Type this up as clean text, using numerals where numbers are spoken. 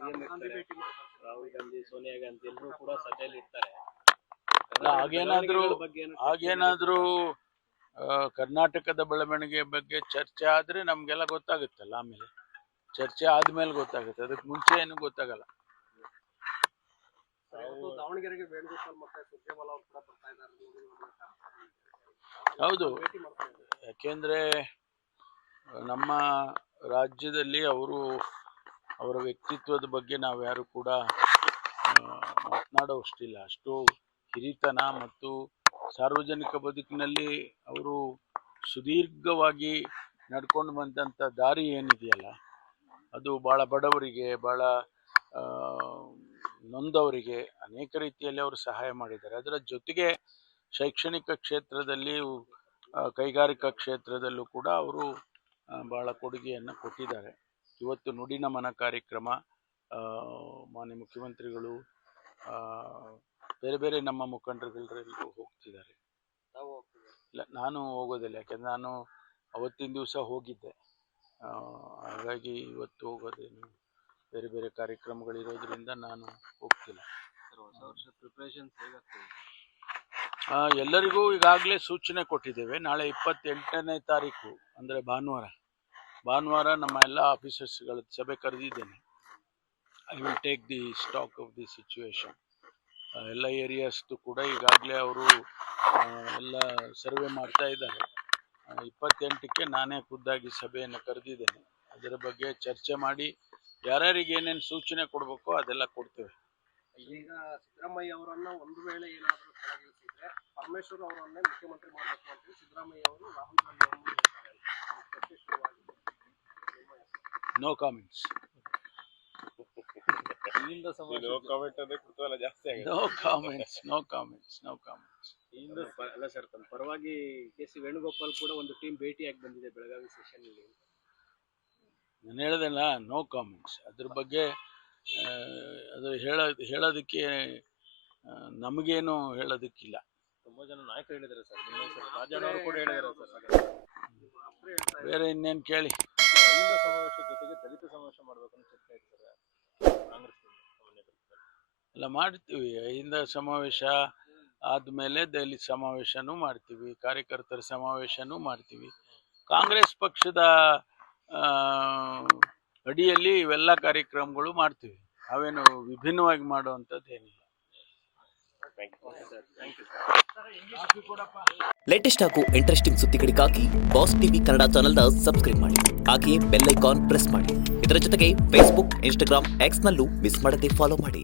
CM ಇರ್ತಾರೆ, ರಾಹುಲ್ ಗಾಂಧಿ, ಸೋನಿಯಾ ಗಾಂಧಿ ಎಲ್ಲರೂ ಕೂಡ ಸಭೆಯಲ್ಲಿ ಇರ್ತಾರೆ. ಹಾಗೇನಾದ್ರೂ ಕರ್ನಾಟಕದ ಬೆಳವಣಿಗೆ ಬಗ್ಗೆ ಚರ್ಚೆ ಆದ್ರೆ ನಮ್ಗೆಲ್ಲ ಗೊತ್ತಾಗುತ್ತಲ್ಲ. ಆಮೇಲೆ ಚರ್ಚೆ ಆದ್ಮೇಲೆ ಗೊತ್ತಾಗುತ್ತೆ, ಅದಕ್ಕೆ ಮುಂಚೆ ಏನು ಗೊತ್ತಾಗಲ್ಲ. ದಾವಣಗೆರೆಗೆ ವೇಣುಗೋಪಾಲ್ ಮತ್ತೆ ಸುರ್ಜೇವಾಲ ಅವರು ಕೂಡ ಬರ್ತಾ ಇದ್ದಾರೆ. ಹೌದು, ಯಾಕೆಂದ್ರೆ ನಮ್ಮ ರಾಜ್ಯದಲ್ಲಿ ಅವರ ವ್ಯಕ್ತಿತ್ವದ ಬಗ್ಗೆ ನಾವ್ಯಾರು ಕೂಡ ಮಾತನಾಡೋಷ್ಟಿಲ್ಲ. ಅಷ್ಟು ಹಿರಿತನ ಮತ್ತು ಸಾರ್ವಜನಿಕ ಬದುಕಿನಲ್ಲಿ ಅವರು ಸುದೀರ್ಘವಾಗಿ ನಡ್ಕೊಂಡು ಬಂದಂಥ ದಾರಿ ಏನಿದೆಯಲ್ಲ, ಅದು ಭಾಳ ಬಡವರಿಗೆ, ಭಾಳ ನೊಂದವರಿಗೆ ಅನೇಕ ರೀತಿಯಲ್ಲಿ ಅವರು ಸಹಾಯ ಮಾಡಿದ್ದಾರೆ. ಅದರ ಜೊತೆಗೆ ಶೈಕ್ಷಣಿಕ ಕ್ಷೇತ್ರದಲ್ಲಿ, ಕೈಗಾರಿಕಾ ಕ್ಷೇತ್ರದಲ್ಲೂ ಕೂಡ ಅವರು ಭಾಳ ಕೊಡುಗೆಯನ್ನು ಕೊಟ್ಟಿದ್ದಾರೆ. ಇವತ್ತು ನುಡಿನಮನ ಕಾರ್ಯಕ್ರಮ ಮಾನ್ಯ ಮುಖ್ಯಮಂತ್ರಿಗಳು, ಬೇರೆ ಬೇರೆ ನಮ್ಮ ಮುಖಂಡರುಗಳೆಲ್ಲರೂ ಹೋಗ್ತಿದ್ದಾರೆ. ಇಲ್ಲ, ನಾನು ಹೋಗೋದಿಲ್ಲ, ಯಾಕೆಂದ್ರೆ ನಾನು ಅವತ್ತಿನ ದಿವಸ ಹೋಗಿದ್ದೆ. ಹಾಗಾಗಿ ಇವತ್ತು ಹೋಗೋದೇನು, ಬೇರೆ ಬೇರೆ ಕಾರ್ಯಕ್ರಮಗಳಿರೋದ್ರಿಂದ ನಾನು ಹೋಗ್ತಿಲ್ಲ. ಎಲ್ಲರಿಗೂ ಈಗಾಗಲೇ ಸೂಚನೆ ಕೊಟ್ಟಿದ್ದೇವೆ. ನಾಳೆ 28ನೇ ತಾರೀಕು ಅಂದರೆ ಭಾನುವಾರ ನಮ್ಮ ಎಲ್ಲ ಆಫೀಸರ್ಸ್ಗಳ ಸಭೆ ಕರೆದಿದ್ದೇನೆ. I will take the stock of the situation. ಎಲ್ಲ ಏರಿಯಾಸ್ದು ಕೂಡ ಈಗಾಗಲೇ ಅವರು ಎಲ್ಲ ಸರ್ವೆ ಮಾಡ್ತಾ ಇದ್ದಾರೆ. 28ಕ್ಕೆ ನಾನೇ ಖುದ್ದಾಗಿ ಸಭೆಯನ್ನು ಕರೆದಿದ್ದೇನೆ. ಅದರ ಬಗ್ಗೆ ಚರ್ಚೆ ಮಾಡಿ ಯಾರ್ಯಾರಿಗೆ ಏನೇನು ಸೂಚನೆ ಕೊಡಬೇಕೋ ಅದೆಲ್ಲ ಕೊಡ್ತೇವೆ. ಈಗ ಸಿದ್ದರಾಮಯ್ಯ ಅವರನ್ನ ಒಂದು ವೇಳೆ ಏನಾದರೂ ಕೆಳಗಿಳಿಸಿದ್ರೆ ಪರಮೇಶ್ವರ್ ಅವರನ್ನೇ ಮುಖ್ಯಮಂತ್ರಿ ಮಾಡಬೇಕು ಅಂತ ಸಿದ್ದರಾಮಯ್ಯ ಅವರು ರಾಹುಲ್ ಗಾಂಧಿ ಅವರು ನೋ ಕಾಮೆಂಟ್ಸ್. ಅಲ್ಲ ಸರ್, ತಮ್ಮ ಪರವಾಗಿ ಕೆ.ಸಿ. ವೇಣುಗೋಪಾಲ್ ಕೂಡ ಒಂದು ಟೀಮ್ ಭೇಟಿಯಾಗಿ ಬಂದಿದೆ ಬೆಳಗಾವಿ ಸೆಷನ್ ಅಲ್ಲಿ. ನಾನು ಹೇಳಿದೆಲ್ಲ, ನೋ ಕಾಮೆಂಟ್ಸ್. ಅದ್ರ ಬಗ್ಗೆ ಅದು ಹೇಳೋದಕ್ಕೆ ನಮಗೇನು ಹೇಳೋದಕ್ಕಿಲ್ಲ. ತುಂಬಾ ಜನ ನಾಯಕರು ಹೇಳಿದ್ದಾರೆ ಸರ್, ರಾಜಣ್ಣ ಅವರು ಕೂಡ ಹೇಳಿದ್ದಾರೆ ಸರ್. ಬೇರೆ ಇನ್ನೇನು ಕೇಳಿ. ಅಹಿಂದ ಸಮಾವೇಶ ಜೊತೆಗೆ ದಲಿತ ಸಮಾವೇಶ ಮಾಡಬೇಕು ಅಂತ ಚರ್ಚೆ ಇರ್ತಾರೆ ಕಾಂಗ್ರೆಸ್ ಎಲ್ಲ ಮಾಡ್ತೀವಿ. ಅಹಿಂದ ಸಮಾವೇಶ ಆದಮೇಲೆ ದಲಿತ ಸಮಾವೇಶನೂ ಮಾಡ್ತೀವಿ, ಕಾರ್ಯಕರ್ತರ ಸಮಾವೇಶನೂ ಮಾಡ್ತೀವಿ. ಕಾಂಗ್ರೆಸ್ ಪಕ್ಷದ ಅಡಿಯಲ್ಲಿ ಇವೆಲ್ಲ ಕಾರ್ಯಕ್ರಮಗಳು ಮಾಡ್ತೀವಿ. ಅವೇನು ವಿಭಿನ್ನವಾಗಿ ಮಾಡುವಂಥದ್ದು ಏನಿಲ್ಲ. ಲೇಟೆಸ್ಟ್ ಹಾಗೂ ಇಂಟ್ರೆಸ್ಟಿಂಗ್ ಸುದ್ದಿಗಳಿಗಾಗಿ ಬಾಸ್ ಟಿವಿ ಕನ್ನಡ ಚಾನೆಲ್ನ ಸಬ್ಸ್ಕ್ರೈಬ್ ಮಾಡಿ. ಹಾಗೆಯೇ ಬೆಲ್ ಐಕಾನ್ ಪ್ರೆಸ್ ಮಾಡಿ. ಇದರ ಜೊತೆಗೆ ಫೇಸ್ಬುಕ್, ಇನ್ಸ್ಟಾಗ್ರಾಮ್, ಎಕ್ಸ್ನಲ್ಲೂ ಮಿಸ್ ಮಾಡದೆ ಫಾಲೋ ಮಾಡಿ.